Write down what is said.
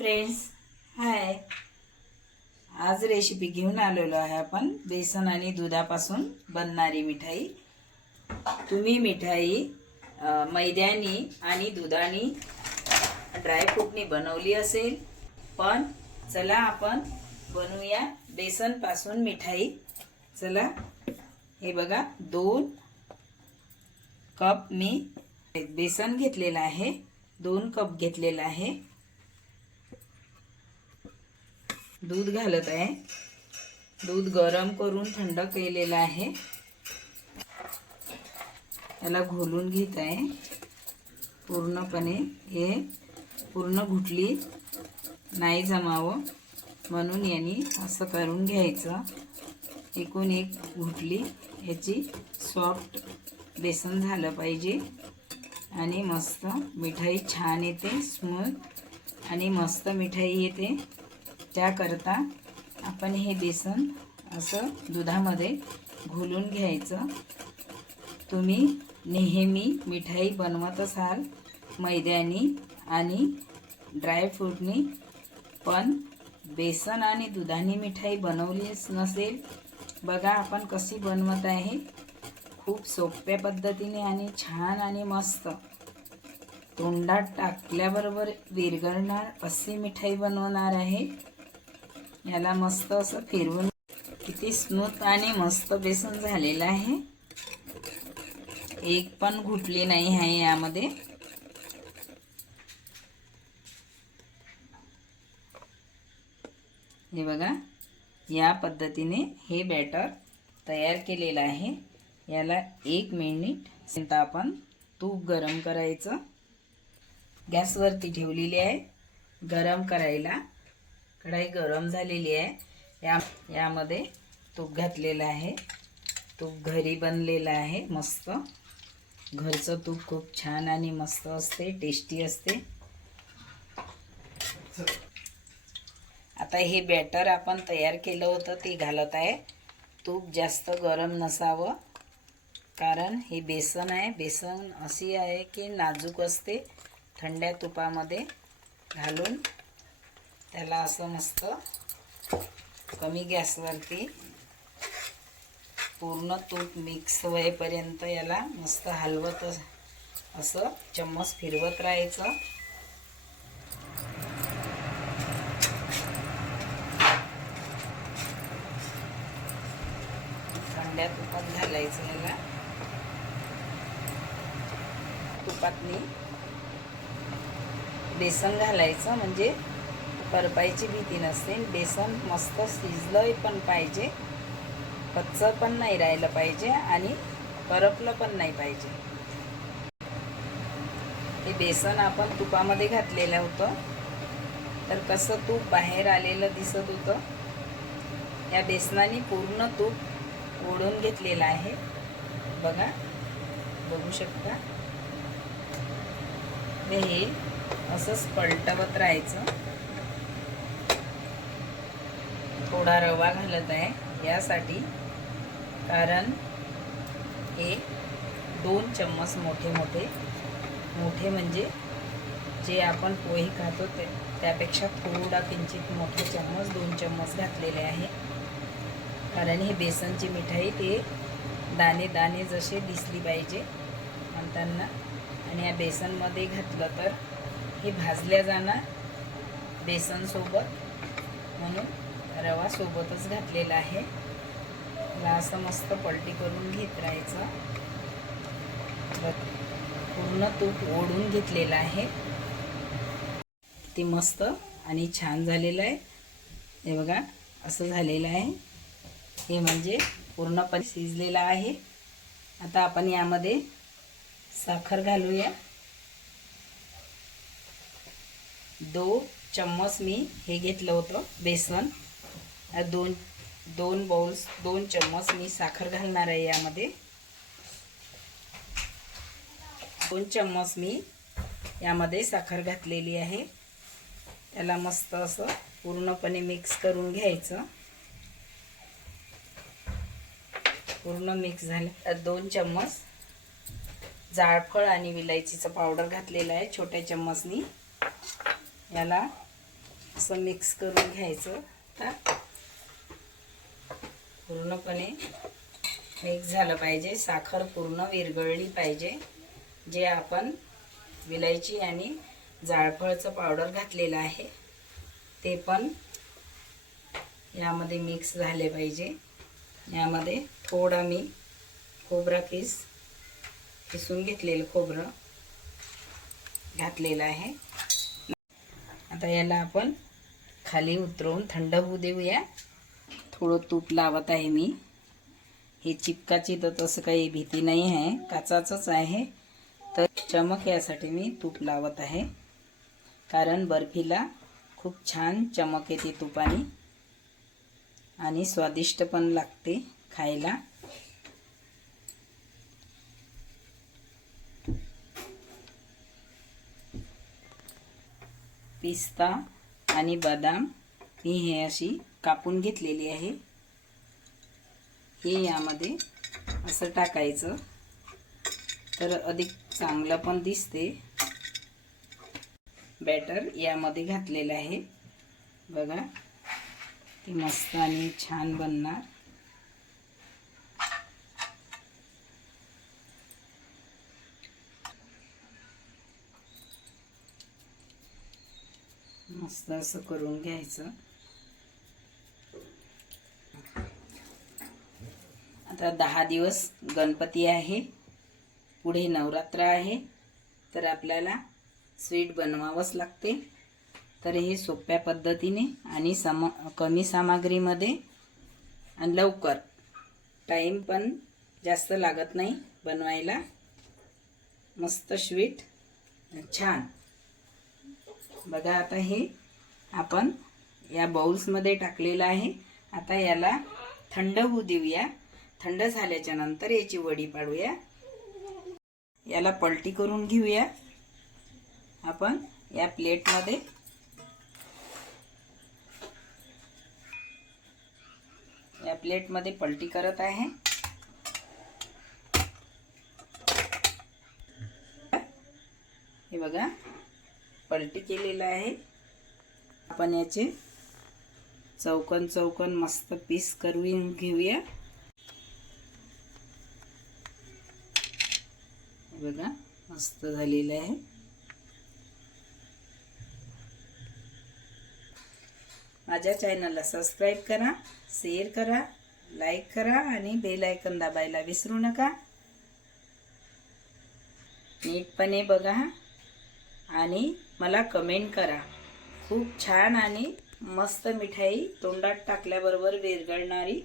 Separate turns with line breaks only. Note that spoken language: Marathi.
Friends hi. आज रेसिपी घेऊन आलेलो आहे आपण बेसन आणि दुधापासून बनणारी मिठाई. तुम्ही मिठाई मैद्यानी आणि दुधानी ड्रायफ्रूटनी बनवली असेल. पण चला आपण बनवूया बेसनपासून मिठाई. चला हे बघा दोन कप मी बेसन घेतलेलं आहे. दोन कप घेतलेलं आहे. दूध घालत आहे. दूध गरम करून थंड केलेलं आहे. त्याला घोलून घेत आहे. पूर्णपणे हे पूर्ण घुटली नाही जमावं म्हणून यांनी असं करून घ्यायचं. एकूण एक घुटली ह्याची सॉफ्ट बेसन झालं पाहिजे आणि मस्त मिठाई छान येते स्मूथ आणि मस्त मिठाई येते. त्याकरता आपण हे बेसन असं दुधामध्ये घोलून घ्यायचं. तुम्ही नेहमी मिठाई बनवत असाल मैद्यानी आणि ड्रायफ्रूटनी पण बेसन आणि दुधानी मिठाई बनवलीच नसेल. बघा आपण कशी बनवत आहे. खूप सोप्या पद्धतीने आणि छान आणि मस्त. तोंडात टाकल्याबरोबर विरघळणार अशी मिठाई बनवणार आहे. याला मस्त असं फिरवून किती स्मूथ आणि मस्त बेसन झालेलं आहे. एक पण घुटली नाही आहे यामध्ये. हे बघा या पद्धतीने हे बॅटर तयार केलेलं आहे. याला एक मिनिट नंतर आपण तूप गरम करायचं. गॅसवरती ठेवलेली आहे. गरम करायला कढाई गरम झालेली आहे. या यामध्ये तूप घातलेलं आहे. तूप घरी बनलेलं आहे. मस्त. घरचं तूप खूप छान आणि मस्त असते टेस्टी असते. आता हे बॅटर आपण तयार केलं होतं ते घालत आहे. तूप जास्त गरम नसावं कारण हे बेसन आहे. बेसन अशी आहे की नाजूक असते थंड्या तुपामध्ये घालून त्याला असं मस्त कमी गॅसवरती पूर्ण तूप मिक्स होईपर्यंत याला मस्त हलवत असं चम्मच फिरवत राहायचं. थंड्या तुपात घालायचं याला. तुपातनी बेसन घालायचं म्हणजे करपायची भीती नसते. बेसन मस्त शिजलं पण पाहिजे. कच्चं पण नाही राहिलं पाहिजे आणि करपलं पण नाही पाहिजे. हे बेसन आपण तुपामध्ये घातलेलं होतं. तर कसं तूप बाहेर आलेलं दिसत होतं. या बेसनाने पूर्ण तूप ओढून घेतलेलं आहे. बघा. बघू शकता. हे असंच पलटवत राहायचं. थोडा रवा घालत आहे यासाठी. कारण हे दोन चम्मच मोठे मोठे. मोठे म्हणजे जे आपण पोहे खातो ते त्यापेक्षा थोडा किंचित मोठे चम्मच दोन चम्मच घातलेले आहे. कारण हे बेसनची मिठाई ते दाणे दाणे जसे दिसली पाहिजे म्हणताना. आणि या बेसनमध्ये घातलं तर हे भाजल्या जाणार बेसनसोबत. म्हणून रवा सोबतच घातलेला आहे. त्याला असं मस्त पलटी करून घेत राहायचं. पूर्ण तूप ओढून घेतलेलं आहे. ते मस्त आणि छान झालेलं आहे. हे बघा असं झालेलं आहे. हे म्हणजे पूर्णपणे शिजलेलं आहे. आता आपण यामध्ये साखर घालूया. दो चम्मच मी हे घेतलं होतं बेसन. दोन दोन बाउल्स दोन चम्मच मी साखर घालणार आहे यामध्ये. दोन चम्मच मी यामध्ये साखर घातलेली आहे. त्याला मस्त असं पूर्णपणे मिक्स करून घ्यायचं. पूर्ण मिक्स झालं. दोन चम्मच जाळफळ आणि विलायचीचं पावडर घातलेला आहे छोट्या चम्मचनी. याला असं मिक्स करून घ्यायचं. आता पूर्णपणे मिक्स झालं पाहिजे. साखर पूर्ण विरघळली पाहिजे. जे आपण विलायची आणि जाळफळचं पावडर घातलेलं आहे ते पण यामध्ये मिक्स झाले पाहिजे. यामध्ये थोडा मी खोबरा किस किसून घेतलेलं खोबरं घातलेलं आहे. आता याला आपण खाली उतरवून थंड होऊ देऊया. थोडं तूप लावत आहे मी. हे चिपकाची तर तसं काही भीती नाही आहे. काचाचंच आहे. तर चमक यासाठी मी तूप लावत आहे. कारण बर्फीला खूप छान चमक येते तुपाने. आणि स्वादिष्ट पण लागते खायला. पिस्ता आणि बदाम ही हे अशी कापून घेतलेली आहे. हे यामध्ये असं टाकायचं. तर अधिक चांगलं पण दिसते. बॅटर यामध्ये घातलेलं आहे. बघा ते मस्त आणि छान बनणार. मस्त असं करून घ्यायचं. आता दहा दिवस गणपती आहे. पुढे नवरात्र आहे. तर आपल्याला स्वीट बनवावंच लागते. तर हे सोप्या पद्धतीने आणि सम कमी सामग्रीमध्ये आणि लवकर. टाईम पण जास्त लागत नाही बनवायला. मस्त स्वीट. छान. बघा आता हे आपण या बाउल्समध्ये टाकलेलं आहे. आता याला थंड होऊ देऊया. थंड झाल्याच्यानंतर याची वडी पाडूया. याला पलटी करून घेऊया. आपण या प्लेटमध्ये या प्लेटमध्ये पलटी करत आहे. हे बघा पलटी केलेलं आहे. आपण याचे चौकन चौकन मस्त पीस करून घेऊया. बघा मस्त झालेलं आहे. माझ्या चॅनलला सबस्क्राईब करा शेअर करा लाईक करा आणि बेल आयकन दाबायला विसरू नका. नीटपणे बघा आणि मला कमेंट करा. खूप छान आणि मस्त मिठाई तोंडात टाकल्याबरोबर विरघळणारी